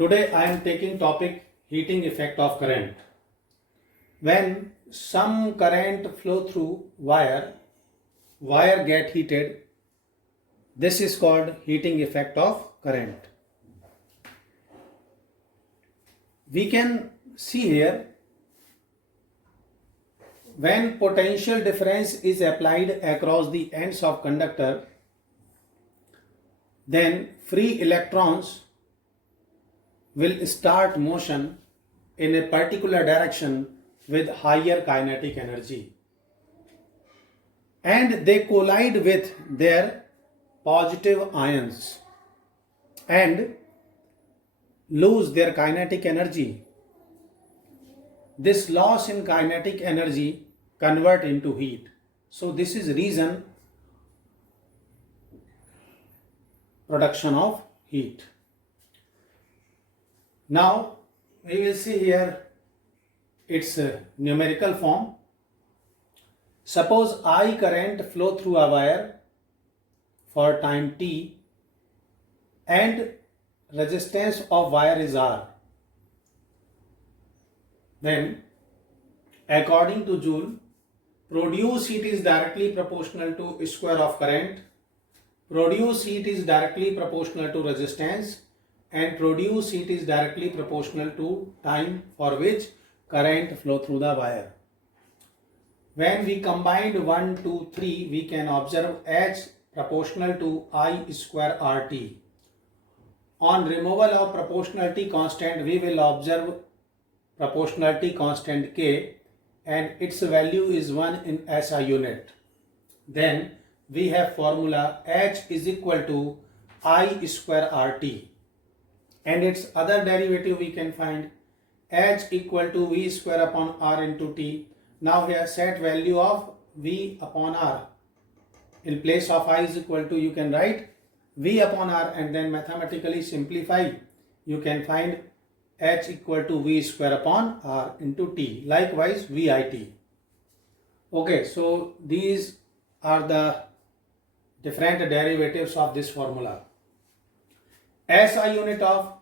Today I am taking topic heating effect of current. When some current flow through wire get heated. This is called heating effect of current. We can see here when potential difference is applied across the ends of conductor, then free electrons will start motion in a particular direction with higher kinetic energy, and they collide with their positive ions and lose their kinetic energy. This loss in kinetic energy convert into heat. So this is reason production of heat. Now we will see here its numerical form. Suppose I current flow through a wire for time t and resistance of wire is R. Then according to Joule, produced heat is directly proportional to square of current, produced heat is directly proportional to resistance, and produced heat is directly proportional to time for which current flow through the wire. When we combined 1, 2, 3, we can observe H proportional to I square RT. On removal of proportionality constant, we will observe proportionality constant K and its value is 1 in SI unit. Then we have formula H is equal to I square RT, and its other derivative we can find H equal to V square upon R into T. Now here set value of V upon R. In place of I is equal to, you can write V upon R and then mathematically simplify. You can find H equal to V square upon R into T. Likewise VIT. Okay, so these are the different derivatives of this formula. SI unit of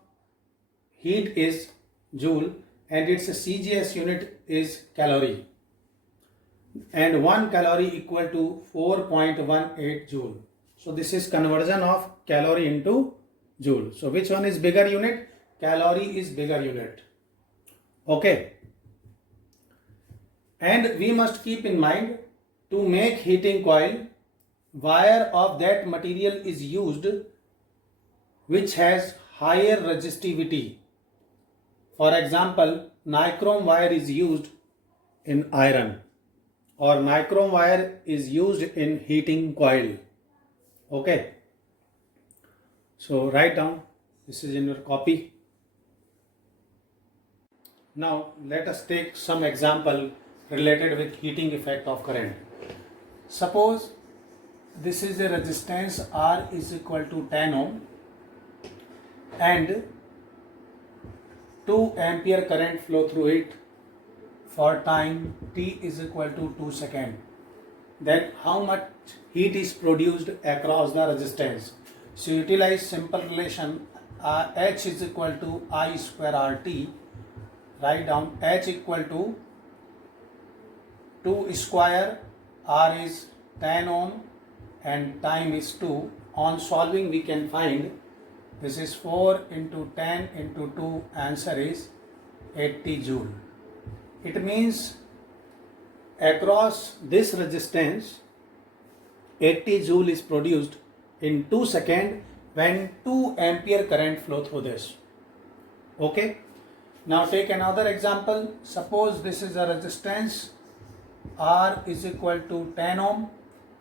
heat is Joule and its CGS unit is calorie. And 1 calorie equal to 4.18 joule. So this is conversion of calorie into joule. So which one is bigger unit? Calorie is bigger unit. Okay. And we must keep in mind, to make heating coil, wire of that material is used which has higher resistivity. For example, nichrome wire is used in iron, or nichrome wire is used in heating coil. Okay. So write down, this is in your copy. Now let us take some example related with heating effect of current. Suppose this is a resistance R is equal to 10 ohm and 2 ampere current flow through it for time t is equal to 2 seconds. Then how much heat is produced across the resistance? So utilize simple relation, H is equal to I square RT. Write down H equal to 2 square, R is 10 ohm and time is 2. On solving we can find this is 4 into 10 into 2, answer is 80 joule. It means across this resistance 80 joule is produced in 2 seconds when 2 ampere current flow through this. Okay. Now take another example. Suppose this is a resistance R is equal to 10 ohm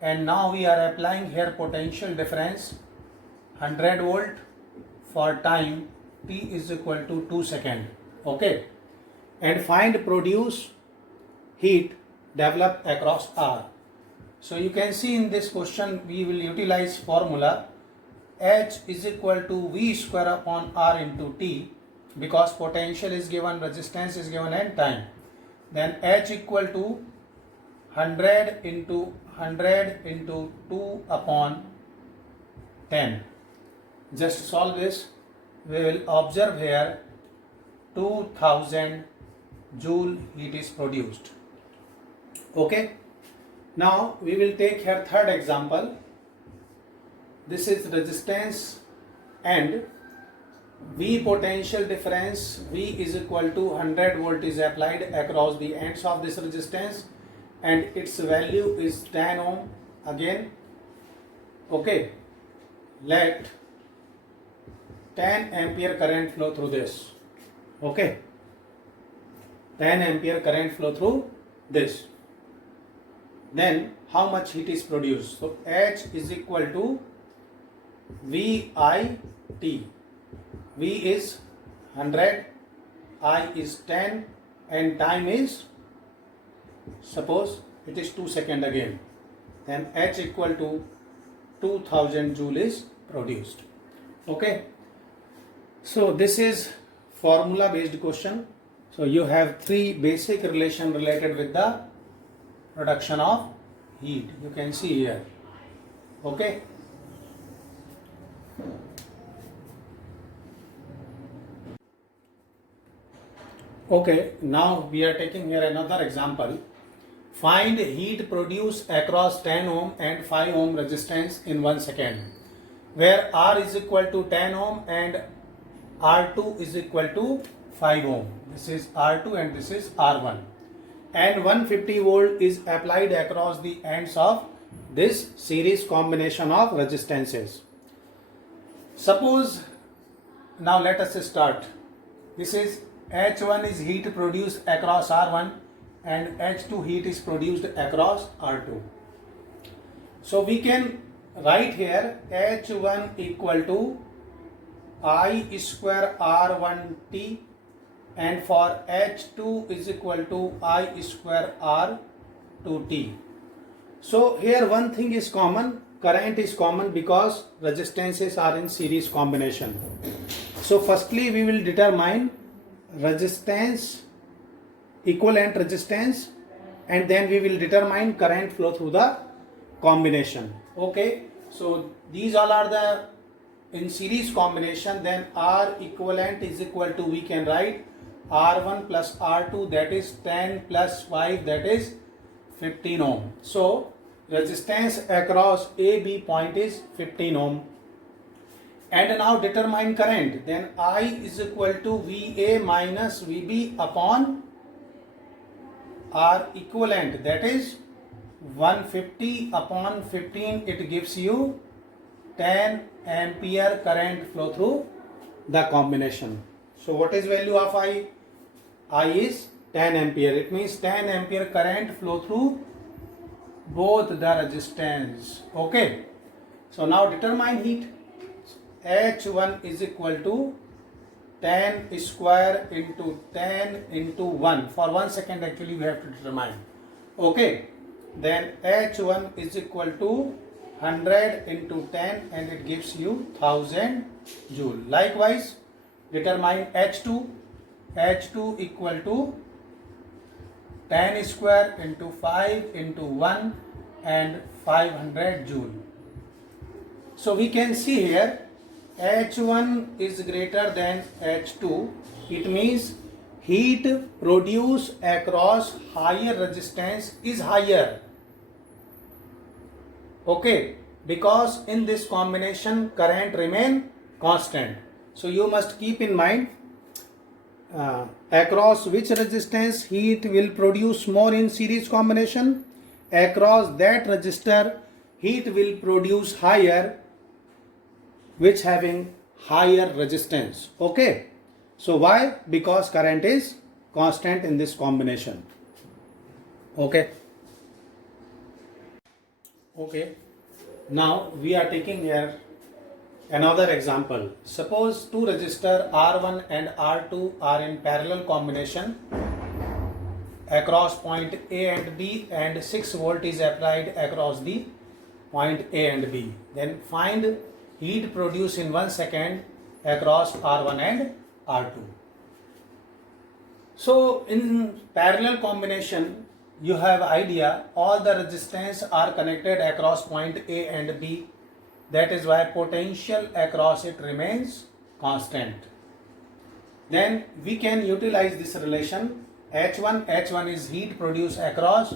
and now we are applying here potential difference 100 volt for time t is equal to 2 seconds. Okay. And find produce heat developed across R. So you can see in this question we will utilize formula H is equal to V square upon R into T, because potential is given, resistance is given and time. Then H equal to 100 into 2 upon 10. Just solve this. we will observe here 2000 joule heat is produced. Okay. Now we will take here third example. This is resistance and V potential difference. V is equal to 100 volt is applied across the ends of this resistance and its value is 10 ohm again. Okay, let 10 ampere current flow through this. Okay, 10 ampere current flow through this. Then how much heat is produced? So H is equal to VIT. V is 100, I is 10 and time is, suppose it is 2 seconds again. Then H equal to 2000 joule is produced. Okay. So this is formula based question. So you have three basic relation related with the production of heat. You can see here. Okay. Okay, now we are taking here another example. Find heat produced across 10 ohm and 5 ohm resistance in 1 second, where R is equal to 10 ohm and R2 is equal to 5 ohm. This is R2 and this is R1. And 150 volt is applied across the ends of this series combination of resistances. Suppose, now let us start. This is H1 is heat produced across R1 and H2 heat is produced across R2. So we can write here H1 equal to I square R1T and for H2 is equal to I square R2T. So here one thing is common, current is common because resistances are in series combination. So firstly we will determine resistance, equivalent resistance, and then we will determine current flow through the combination. Okay, so these all are the in series combination. Then R equivalent is equal to, we can write R1 plus R2, that is 10 plus 5, that is 15 ohm. So resistance across A B point is 15 ohm. And now determine current. Then I is equal to VA minus VB upon R equivalent, that is 150 upon 15. It gives you 10 ampere current flow through the combination. So what is value of I? I is 10 ampere. It means 10 ampere current flow through both the resistance. Okay. So now determine heat. H1 is equal to 10 square into 10 into 1. For 1 second actually we have to determine. Okay. Then H1 is equal to 100 into 10 and it gives you 1000 joule. Likewise, determine H2. H2 equal to 10 square into 5 into 1 and 500 joule. So we can see here H1 is greater than H2. It means heat produced across higher resistance is higher. Okay, because in this combination current remain constant. So you must keep in mind across which resistance heat will produce more in series combination. Across that resistor heat will produce higher, which having higher resistance. Okay, so why? Because current is constant in this combination. Okay. Okay, now we are taking here another example. Suppose two resistor R1 and R2 are in parallel combination across point A and B and 6 volt is applied across the point A and B. Then find heat produced in 1 second across R1 and R2. So in parallel combination, you have idea all the resistance are connected across point A and B. That is why potential across it remains constant. Then we can utilize this relation. H1 is heat produced across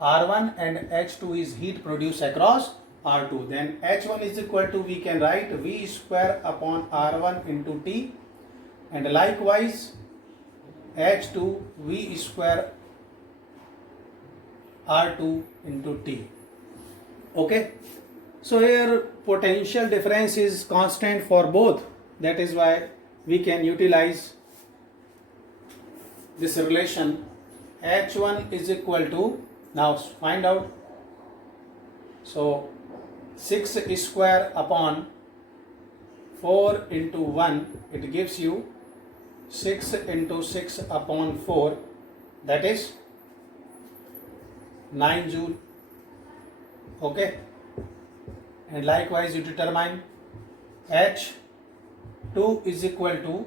R1 and H2 is heat produced across R2. Then H1 is equal to, we can write V square upon R1 into T, and likewise H2 V square R2 into T. Okay. So here potential difference is constant for both. That is why we can utilize this relation. H1 is equal to, now find out. So 6 square upon 4 into 1, it gives you 6 into 6 upon 4, that is 9 joule. Okay. And likewise you determine H2 is equal to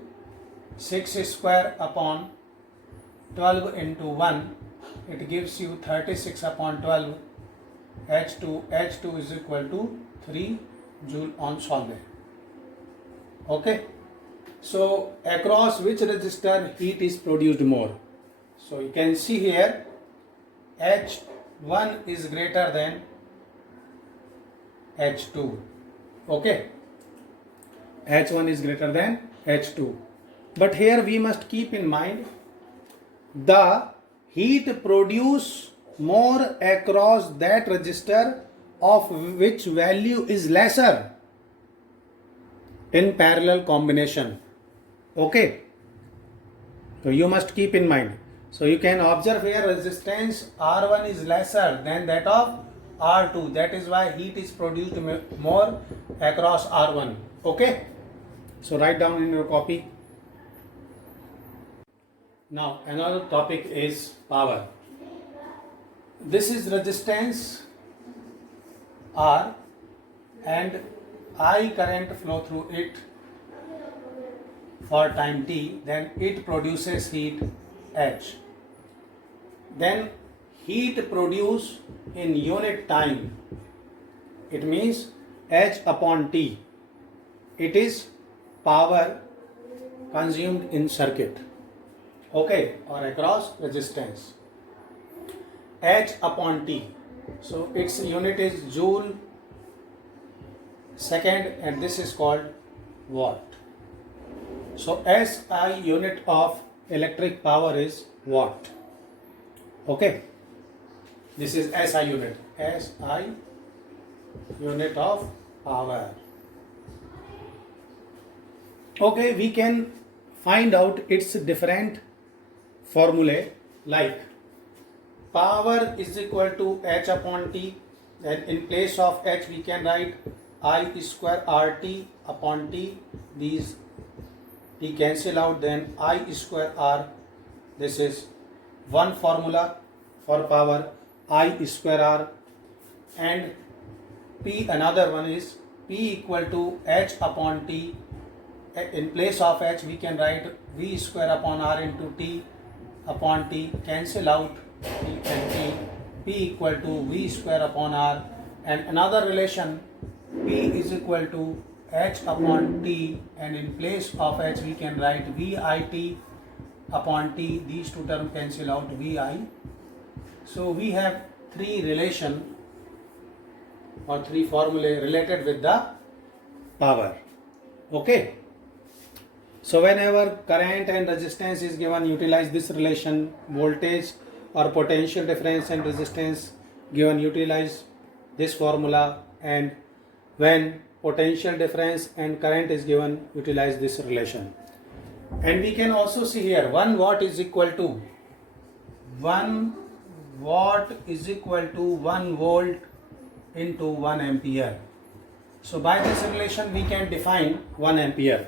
6 square upon 12 into 1, it gives you 36 upon 12. H2 is equal to 3 joule on solvent. Okay. So across which resistor heat is produced more? So you can see here H1 is greater than H2. Okay. H1 is greater than H2. But here we must keep in mind the heat produced more across that resistor of which value is lesser in parallel combination. Okay. So you must keep in mind. So you can observe here resistance R1 is lesser than that of R2. That is why heat is produced more across R1. Okay. So write down in your copy. Now another topic is power. This is resistance R and I current flow through it for time t, then it produces heat H. Then heat produced in unit time, it means H upon T. It is power consumed in circuit, okay, or across resistance. H upon T. So its unit is joule second, and this is called watt. So SI unit of electric power is watt. Okay. This is SI unit. SI unit of power. Okay, we can find out its different formulae, like power is equal to H upon T. Then in place of H we can write I square RT upon T. These T cancel out, then I square R. This is one formula for power, I square R. And P, another one is P equal to H upon T. In place of H we can write V square upon R into T upon T. Cancel out T and T. P equal to V square upon R. And another relation, P is equal to H upon T, and in place of H we can write VIT upon T. These two terms cancel out, VI. So we have three relation or three formulae related with the power. Okay. So whenever current and resistance is given, utilize this relation. Voltage or potential difference and resistance given, utilize this formula. And when potential difference and current is given, utilize this relation. And we can also see here 1 watt is equal to 1 volt into 1 ampere. So by this relation we can define 1 ampere.